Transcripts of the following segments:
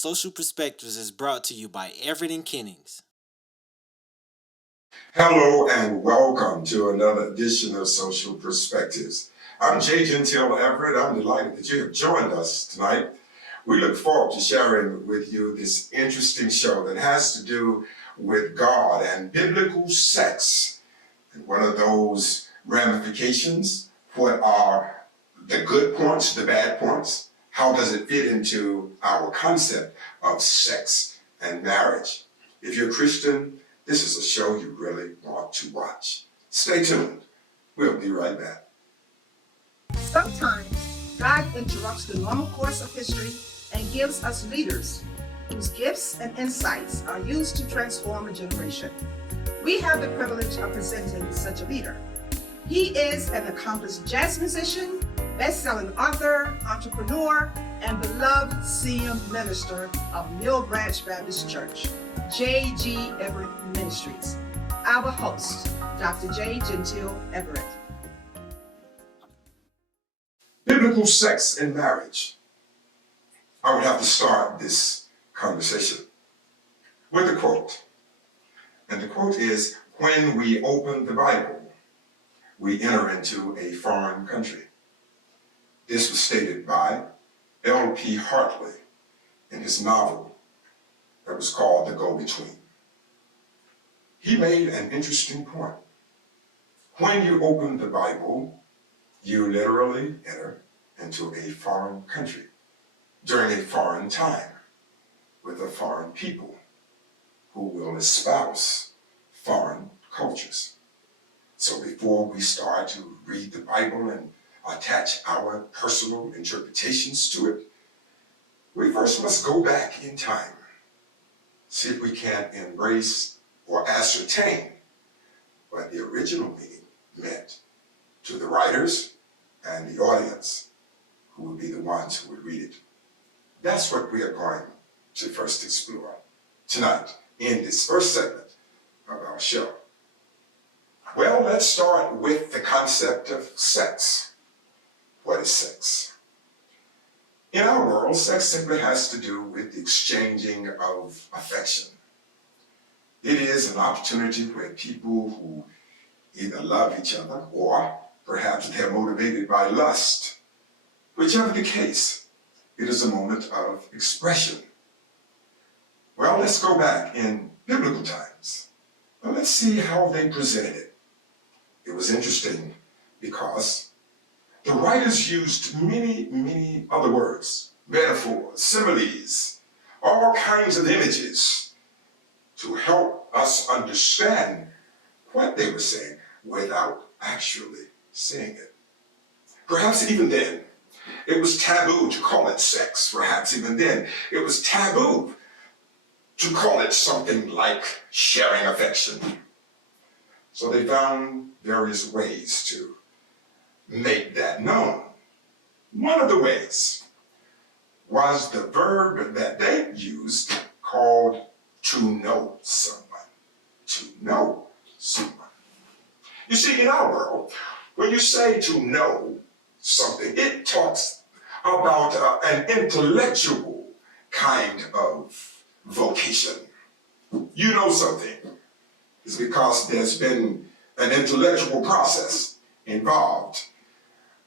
Social Perspectives is brought to you by Everett and Kennings. Hello and welcome to another edition of Social Perspectives. I'm Jay Gentile Everett. I'm delighted that you have joined us tonight. We look forward to sharing with you this interesting show that has to do with God and biblical sex. And what are those ramifications? What are the good points, the bad points? How does it fit into our concept of sex and marriage? If you're a Christian, this is a show you really want to watch. Stay tuned. We'll be right back. Sometimes God interrupts the normal course of history and gives us leaders whose gifts and insights are used to transform a generation. We have the privilege of presenting such a leader. He is an accomplished jazz musician, best-selling author, entrepreneur, and beloved senior minister of Mill Branch Baptist Church, J.G. Everett Ministries. Our host, Dr. J. Gentile Everett. Biblical sex and marriage. I would have to start this conversation with a quote. And the quote is, "When we open the Bible, we enter into a foreign country." This was stated by L.P. Hartley in his novel that was called The Go-Between. He made an interesting point. When you open the Bible, you literally enter into a foreign country during a foreign time with a foreign people who will espouse foreign cultures. So before we start to read the Bible and attach our personal interpretations to it, we first must go back in time, see if we can embrace or ascertain what the original meaning meant to the writers and the audience who would be the ones who would read it. That's what we are going to first explore tonight in this first segment of our show. Well, let's start with the concept of sex. What is sex? In our world, sex simply has to do with the exchanging of affection. It is an opportunity where people who either love each other or perhaps they're motivated by lust. Whichever the case, it is a moment of expression. Well, let's go back in biblical times. Well, let's see how they presented it. It was interesting because the writers used many other words, metaphors, similes, all kinds of images to help us understand what they were saying without actually saying it. Perhaps even then, it was taboo to call it sex. Perhaps even then, it was taboo to call it something like sharing affection. So they found various ways to make that known. One of the ways was the verb that they used called to know someone. To know someone. You see, in our world, when you say to know something, it talks about an intellectual kind of vocation. You know something. It's because there's been an intellectual process involved.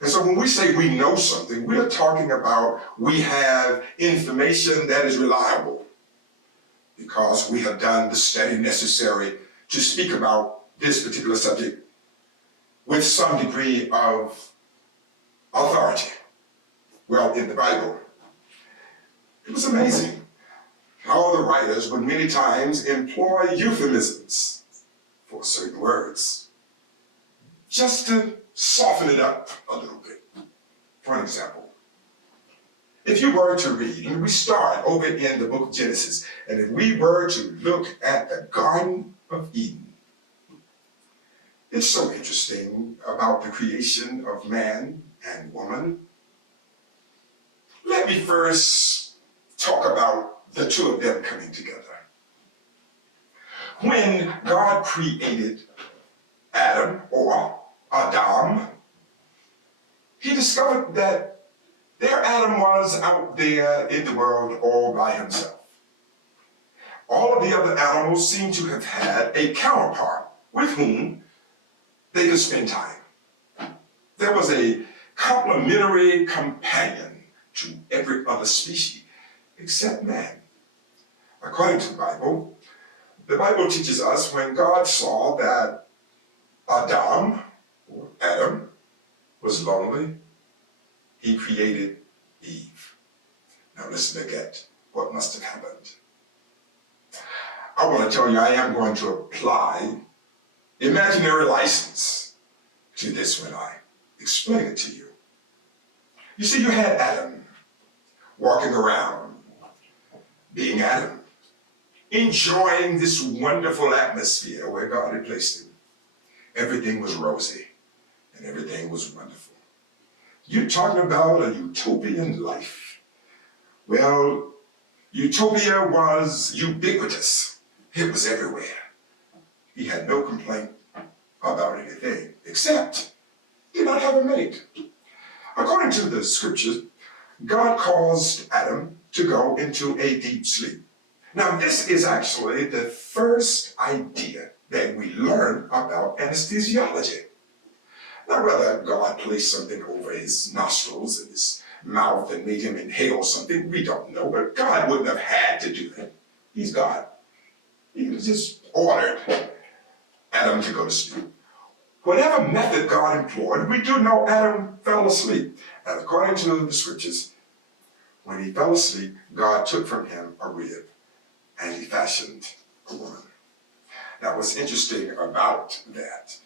And so when we say we know something, we're talking about we have information that is reliable because we have done the study necessary to speak about this particular subject with some degree of authority. Well, in the Bible, it was amazing how the writers would many times employ euphemisms for certain words, just to soften it up a little bit. For an example, if you were to read, and we start over in the book of Genesis, and if we were to look at the Garden of Eden, it's so interesting about the creation of man and woman. Let me first talk about the two of them coming together. When God created Adam, or Adam, he discovered that There Adam was out there in the world all by himself. All of the other animals seem to have had a counterpart with whom they could spend time. There was a complementary companion to every other species except man. According to the Bible teaches us when God saw that Adam, or Adam, was lonely, he created Eve. Now let's look at what must have happened. I want to tell you, I am going to apply imaginary license to this when I explain it to you. You see, you had Adam walking around, being Adam, enjoying this wonderful atmosphere where God had placed him. Everything was rosy and everything was wonderful. You're talking about a utopian life. Well, utopia was ubiquitous. It was everywhere. He had no complaint about anything, except he did not have a mate. According to the scriptures, God caused Adam to go into a deep sleep. Now, this is actually the first idea that we learn about anesthesiology. Now, whether God placed something over his nostrils and his mouth and made him inhale something, we don't know, but God wouldn't have had to do that. He's God. He just ordered Adam to go to sleep. Whatever method God employed, we do know Adam fell asleep. And according to the scriptures, when he fell asleep, God took from him a rib and he fashioned a woman. Now, what's interesting about that,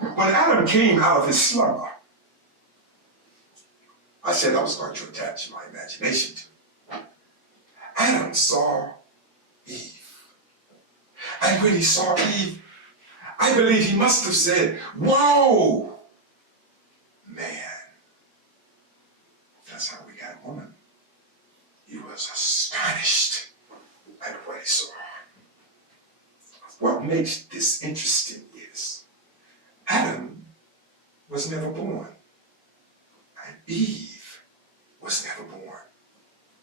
when Adam came out of his slumber, I said I was going to attach my imagination to it. Adam saw Eve. And when he saw Eve, I believe he must have said, "Whoa, man, that's how we got woman." He was astonished at what he saw. What makes this interesting is Adam was never born, and Eve was never born.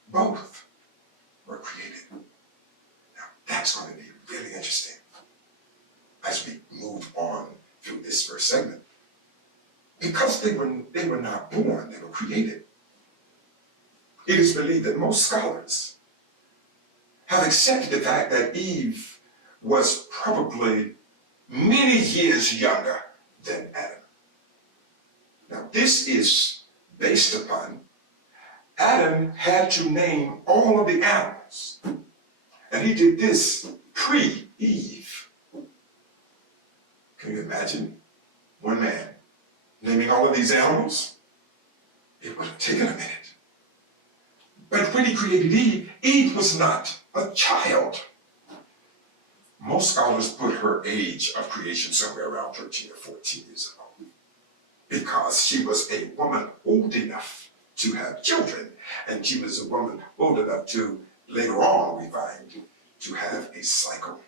Both were created. Now, that's going to be really interesting as we move on through this first segment. Because they were not born, they were created. It is believed that most scholars have accepted the fact that Eve was probably many years younger than Adam. Now, this is based upon Adam had to name all of the animals. And he did this pre-Eve. Can you imagine one man naming all of these animals? It would have taken a minute. But when he created Eve, Eve was not a child. Most scholars put her age of creation somewhere around 13 or 14 years old, because she was a woman old enough to have children, and she was a woman old enough to, later on we find, to have a cycle.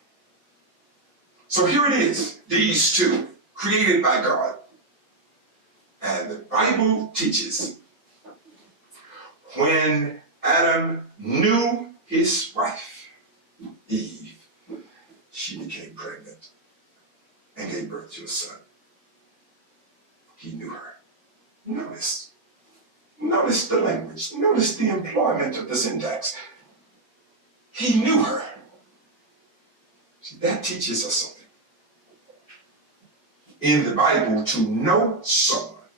So here it is, these two, created by God. And the Bible teaches when Adam knew his wife, Eve, she became pregnant and gave birth to a son. He knew her. Notice the language. Notice the employment of the syntax. He knew her. See, that teaches us something. In the Bible, to know someone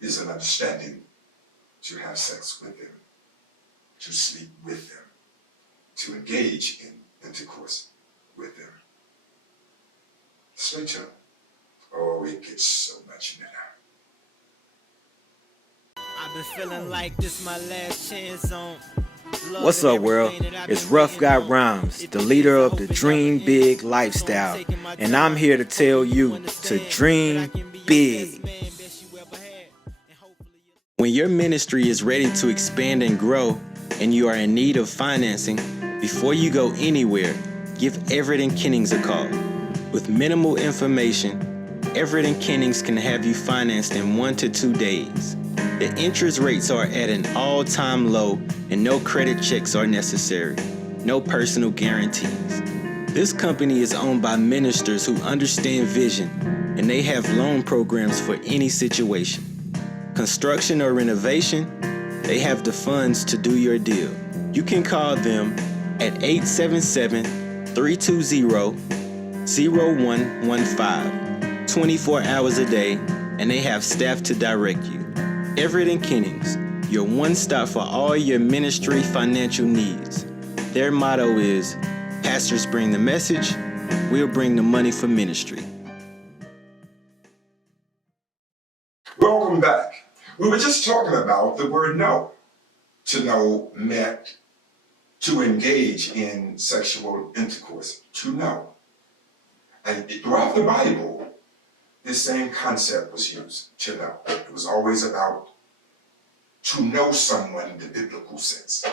is an understanding to have sex with them, to sleep with them, to engage in intercourse with them. Stay tuned. Oh, it gets so much better. I've been feeling like this my last chance on. What's up, world? It's Rough Guy Rhymes, the leader of the Dream Big lifestyle, and I'm here to tell you to dream big. When your ministry is ready to expand and grow, and you are in need of financing, before you go anywhere, give Everett & Kennings a call. With minimal information, Everett & Kennings can have you financed in 1 to 2 days. The interest rates are at an all-time low and no credit checks are necessary. No personal guarantees. This company is owned by ministers who understand vision, and they have loan programs for any situation. Construction or renovation, they have the funds to do your deal. You can call them at 877-320-0115, 24 hours a day, and they have staff to direct you. Everett and Kennings, your one stop for all your ministry financial needs. Their motto is, pastors bring the message, we'll bring the money for ministry. Welcome back. We were just talking about the word know. To know meant to engage in sexual intercourse, to know. And throughout the Bible, this same concept was used, to know. It was always about to know someone in the biblical sense,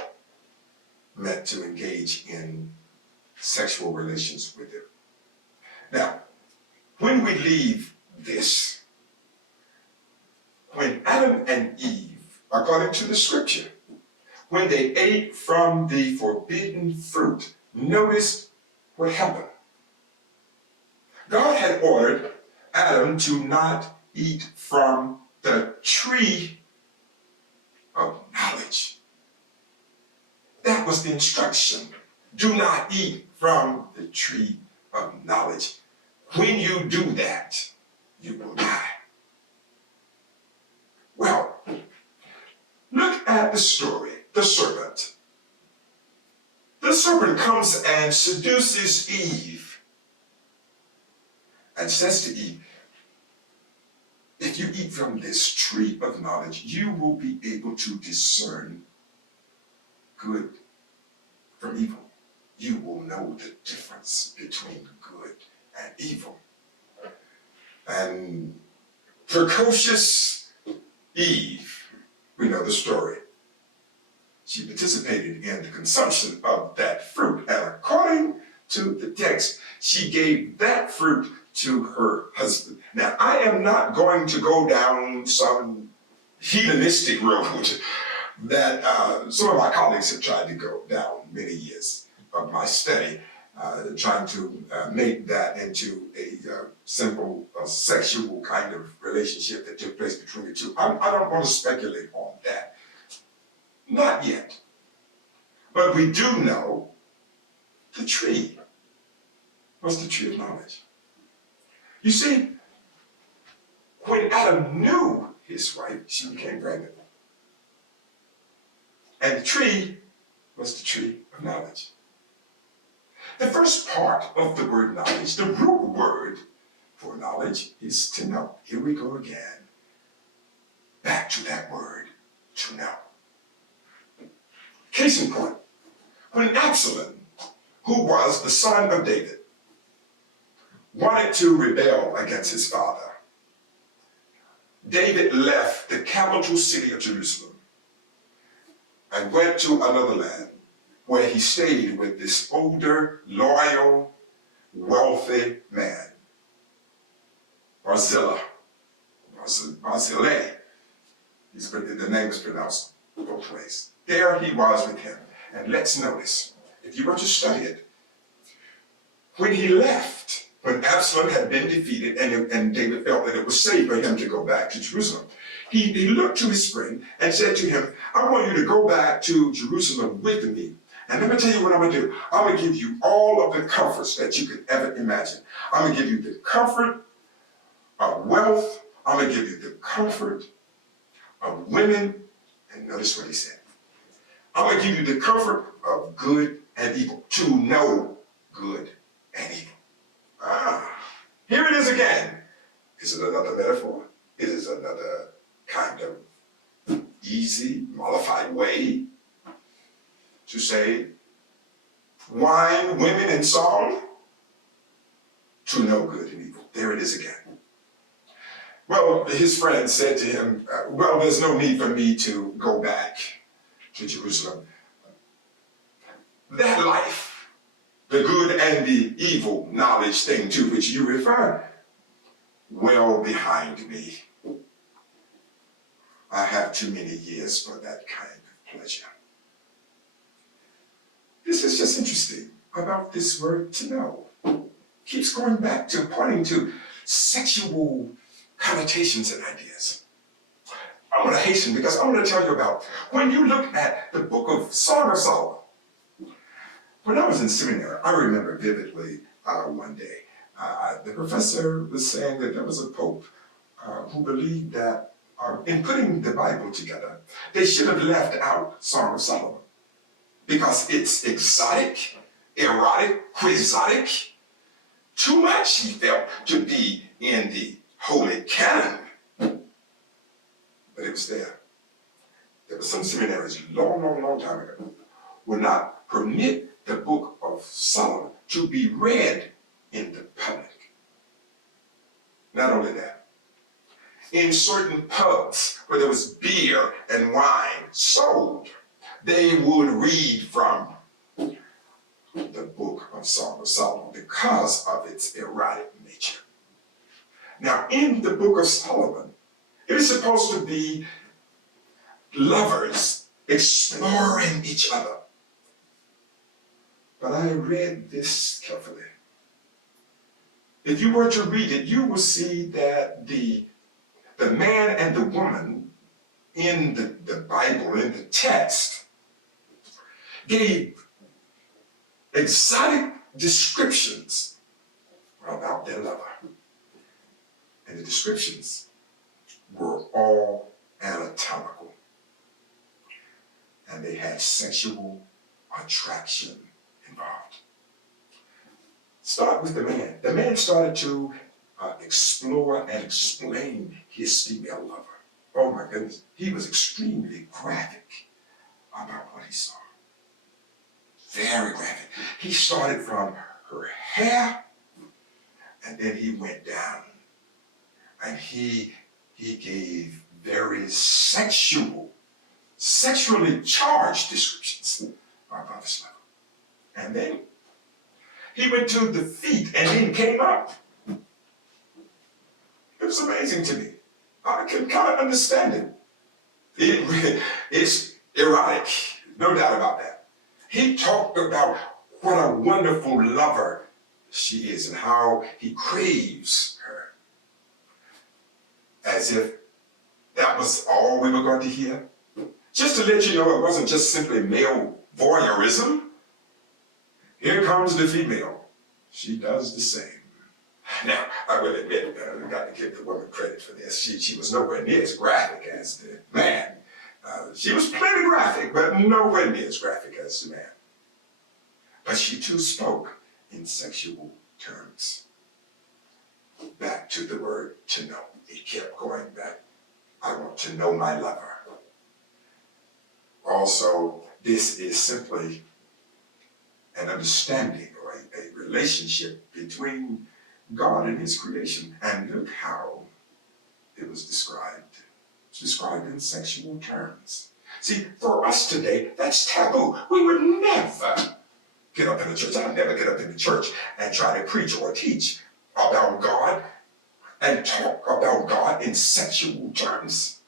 meant to engage in sexual relations with them. Now, when we leave this, when Adam and Eve, according to the scripture, when they ate from the forbidden fruit, notice what happened. God had ordered Adam to not eat from the tree of knowledge. That was the instruction. Do not eat from the tree of knowledge. When you do that, you will die. Well, look at the story, the serpent. The serpent comes and seduces Eve and says to Eve, if you eat from this tree of knowledge, you will be able to discern good from evil. You will know the difference between good and evil. And precocious Eve, we know the story. She participated in the consumption of that fruit. And according to the text, she gave that fruit to her husband. Now, I am not going to go down some hedonistic road that some of my colleagues have tried to go down many years of my study, trying to make that into a simple sexual kind of relationship that took place between the two. I don't want to speculate on that. Not yet. But we do know the tree was the tree of knowledge. You see, when Adam knew his wife, she became pregnant. And the tree was the tree of knowledge. The first part of the word knowledge, the root word for knowledge, is to know. Here we go again. Back to that word, to know. Case in point, when Absalom, who was the son of David, wanted to rebel against his father, David left the capital city of Jerusalem and went to another land where he stayed with this older, loyal, wealthy man, Barzillai. The name is pronounced both ways. There he was with him. And let's notice, if you were to study it, when he left, when Absalom had been defeated and David felt that it was safe for him to go back to Jerusalem, he looked to his friend and said to him, I want you to go back to Jerusalem with me. And let me tell you what I'm going to do. I'm going to give you all of the comforts that you could ever imagine. I'm going to give you the comfort of wealth. I'm going to give you the comfort of women. And notice what he said. I'm going to give you the comfort of good and evil, to know good and evil. Here it is again. Is it another metaphor? It is another kind of easy, mollified way to say wine, women, and song, to know good and evil. There it is again. Well, his friend said to him, well, there's no need for me to go back to Jerusalem. That life, the good and the evil knowledge thing to which you refer, well behind me. I have too many years for that kind of pleasure. This is just interesting about this word to know. Keeps going back to pointing to sexual connotations and ideas. I want to hasten because I want to tell you about when you look at the book of Song of Solomon. When I was in seminary, I remember vividly one day, the professor was saying that there was a pope who believed that in putting the Bible together, they should have left out Song of Solomon because it's exotic, erotic, quixotic, too much, he felt, to be in the holy canon. But it was there. There were some seminaries long time ago would not permit the book of Solomon to be read in the public. Not only that, in certain pubs where there was beer and wine sold, they would read from the book of Song of Solomon because of its erotic nature. Now, in the book of Solomon, it is supposed to be lovers exploring each other. But I read this carefully. If you were to read it, you will see that the man and the woman in the Bible, in the text, gave exotic descriptions about their lover. And the descriptions were all anatomical. And they had sexual attraction involved. Start with the man. The man started to explore and explain his female lover. Oh my goodness, he was extremely graphic about what he saw. Very graphic. He started from her hair, and then he went down, and he gave very sexually charged descriptions about this lover. And then he went to the feet and then came up. It was amazing to me. I can kind of understand it. It's erotic, no doubt about that. He talked about what a wonderful lover she is and how he craves her. As if that was all we were going to hear. Just to let you know, it wasn't just simply male voyeurism. Here comes the female. She does the same. Now, I will admit, we got to give the woman credit for this. She was nowhere near as graphic as the man. She was plenty graphic, but nowhere near as graphic as the man. But she too spoke in sexual terms. Back to the word to know. It kept going back. I want to know my lover. Also, this is simply an understanding or a relationship between God and his creation. And look how it was described. It's described in sexual terms. See, for us today, that's taboo. We would never get up in the church. I'd never get up in the church and try to preach or teach about God and talk about God in sexual terms.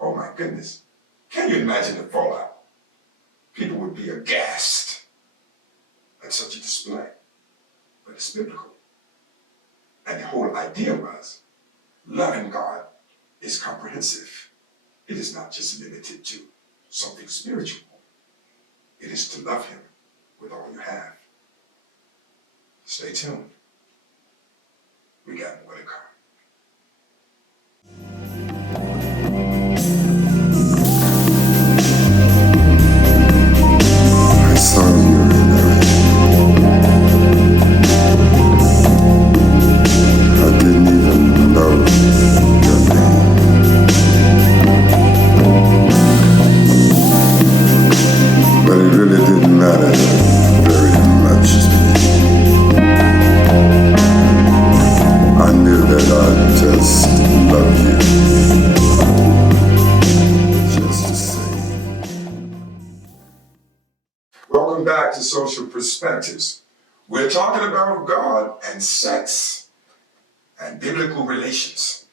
Oh my goodness. Can you imagine the fallout? People would be aghast at such a display. But it's biblical. And the whole idea was, loving God is comprehensive. It is not just limited to something spiritual. It is to love him with all you have. Stay tuned. We got more to come. I saw you in the I didn't even know your name. But it really didn't matter very much to me. I knew that I just love you. Just the same. Welcome back to Social Perspectives. We're talking about God and sex and biblical relations.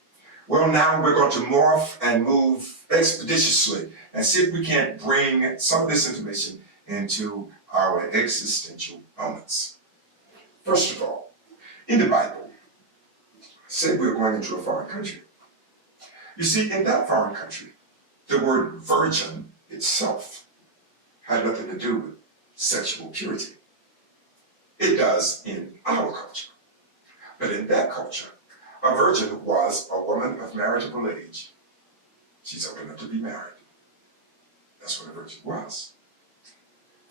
Well, now we're going to morph and move expeditiously and see if we can't bring some of this information into our existential moments. First of all, in the Bible, say we're going into a foreign country. You see, in that foreign country, the word virgin itself had nothing to do with sexual purity. It does in our culture. But in that culture, a virgin was a woman of marriageable age. She's old enough to be married. That's what a virgin was.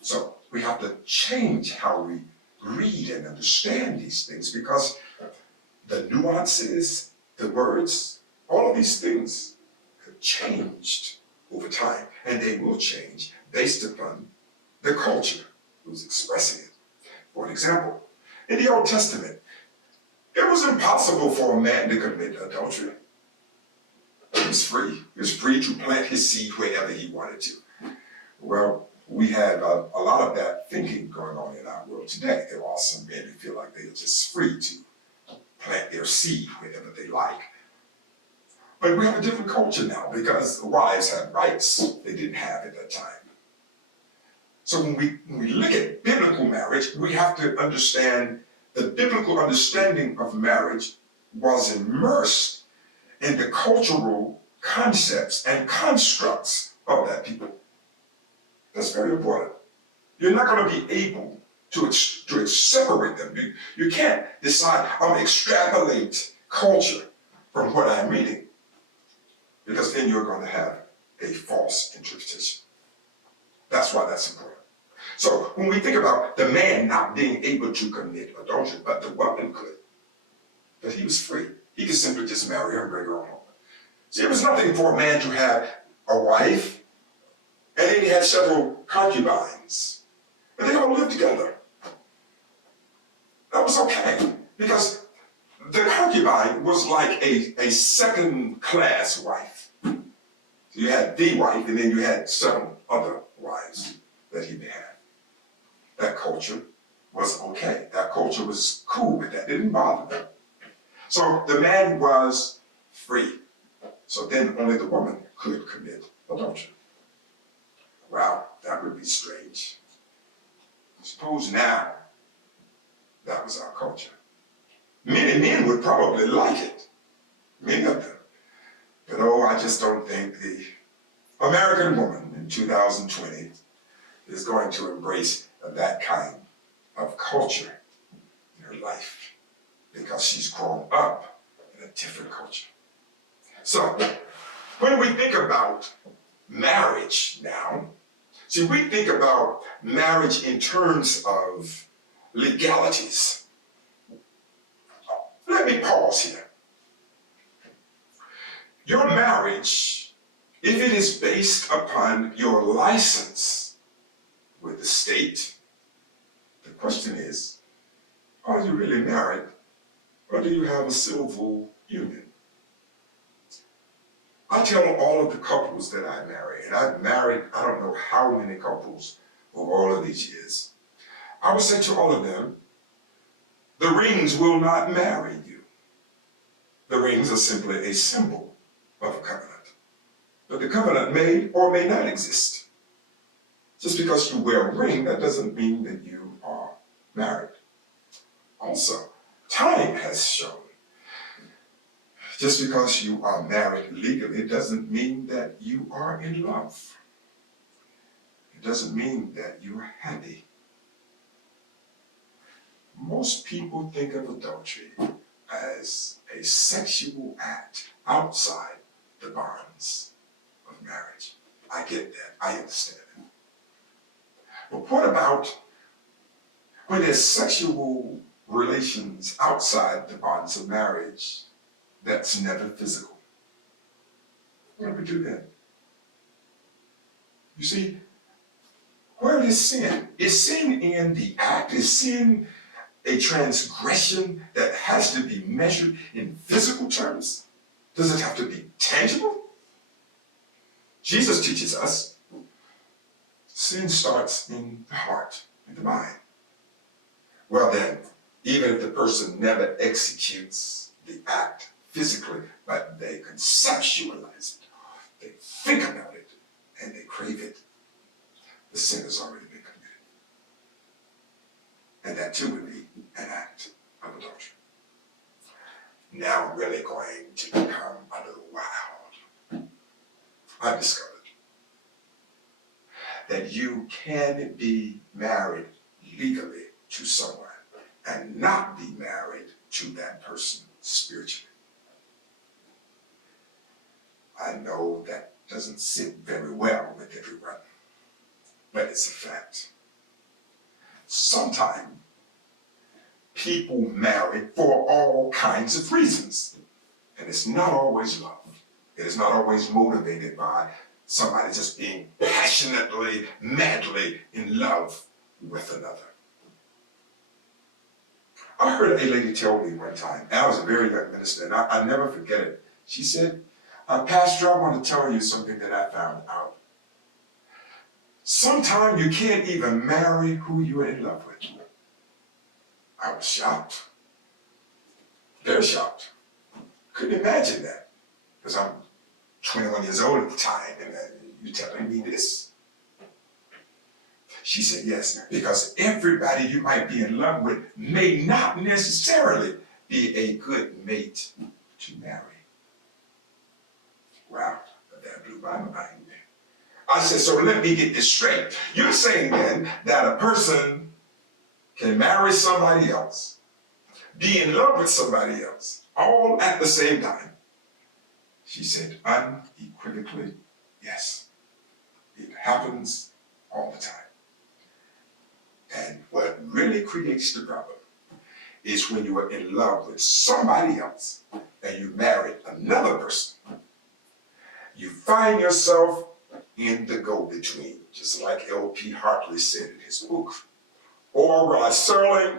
So we have to change how we read and understand these things, because the nuances, the words, all of these things have changed over time, and they will change based upon the culture who's expressing it. For example, in the Old Testament, it was impossible for a man to commit adultery. He was free. He was free to plant his seed wherever he wanted to. Well, we have a lot of that thinking going on in our world today. There are some men who feel like they are just free to plant their seed wherever they like. But we have a different culture now, because wives have rights they didn't have at that time. So when we look at biblical marriage, we have to understand the biblical understanding of marriage was immersed in the cultural concepts and constructs of that people. That's very important. You're not going to be able to separate them. You can't decide, I'm going to extrapolate culture from what I'm reading, because then you're going to have a false interpretation. That's why that's important. So when we think about the man not being able to commit adultery, but the woman could, but he was free. He could simply just marry her and bring her home. See, it was nothing for a man to have a wife, and then he had several concubines, and they all lived together. That was okay, because the concubine was like a second-class wife. So you had the wife, and then you had several other wives that he may have. That culture was okay. That culture was cool with that. It didn't bother them. So the man was free. So then only the woman could commit adultery. Wow, that would be strange. Suppose now that was our culture. Many men would probably like it. Many of them. But I just don't think the American woman in 2020 is going to embrace that kind of culture in her life, because she's grown up in a different culture. So when we think about marriage now, see, we think about marriage in terms of legalities. Let me pause here. Your marriage, if it is based upon your license with the state, the question is, are you really married, or do you have a civil union? I tell all of the couples that I marry, and I've married I don't know how many couples over all of these years, I would say to all of them, the rings will not marry you. The rings are simply a symbol of a covenant. But the covenant may or may not exist. Just because you wear a ring, that doesn't mean that you are married. Also, time has shown, just because you are married legally doesn't mean that you are in love. It doesn't mean that you're happy. Most people think of adultery as a sexual act outside the bonds of marriage. I get that. I understand it. But what about when there's sexual relations outside the bonds of marriage that's never physical? What do we do then? You see, where is sin? Is sin in the act? Is sin a transgression that has to be measured in physical terms? Does it have to be tangible? Jesus teaches us sin starts in the heart, in the mind. Well then, even if the person never executes the act physically, but they conceptualize it. They think about it and they crave it. The sin has already been committed. And that too would be an act of adultery. Now I'm really going to become a little wild. I've discovered that you can be married legally to someone and not be married to that person spiritually. I know that doesn't sit very well with everyone, but it's a fact. Sometimes people marry for all kinds of reasons, and it's not always love. It is not always motivated by somebody just being passionately, madly in love with another. I heard a lady tell me one time, and I was a very young minister, and I never forget it. She said, Pastor, I want to tell you something that I found out. Sometimes you can't even marry who you're in love with. I was shocked. Very shocked. Couldn't imagine that. Because I'm 21 years old at the time, and you're telling me this? She said, yes, because everybody you might be in love with may not necessarily be a good mate to marry. Wow, that blew my mind. I said, so let me get this straight. You're saying then that a person can marry somebody else, be in love with somebody else, all at the same time? She said, unequivocally, yes. It happens all the time. And what really creates the problem is when you are in love with somebody else and you marry another person, you find yourself in the go-between, just like L.P. Hartley said in his book, or Rod Serling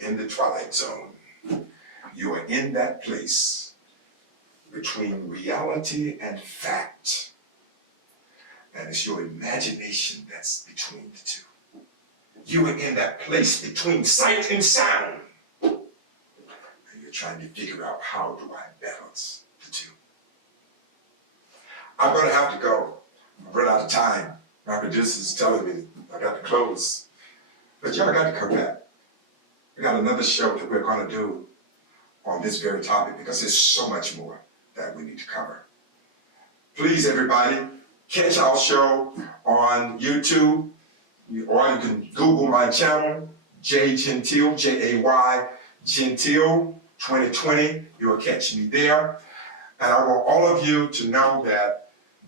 in The Twilight Zone. You are in that place between reality and fact, and it's your imagination that's between the two. You are in that place between sight and sound, and you're trying to figure out, how do I balance the two? I'm going to have to go. I've run out of time. My producer's telling me I got to close. But y'all got to come back. We got another show that we're going to do on this very topic, because there's so much more that we need to cover. Please, everybody, catch our show on YouTube, or you can Google my channel, Jay Gentile, Jay Gentile 2020. You'll catch me there. And I want all of you to know that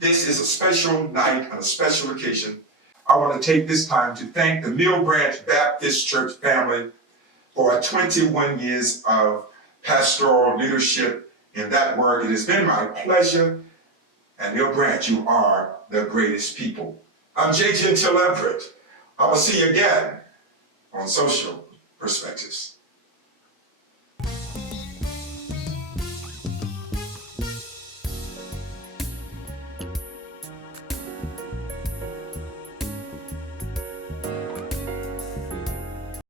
this is a special night and a special occasion. I want to take this time to thank the Mill Branch Baptist Church family for 21 years of pastoral leadership in that work. It has been my pleasure. And Mill Branch, you are the greatest people. I'm Jay Gentile Everett. I will see you again on Social Perspectives.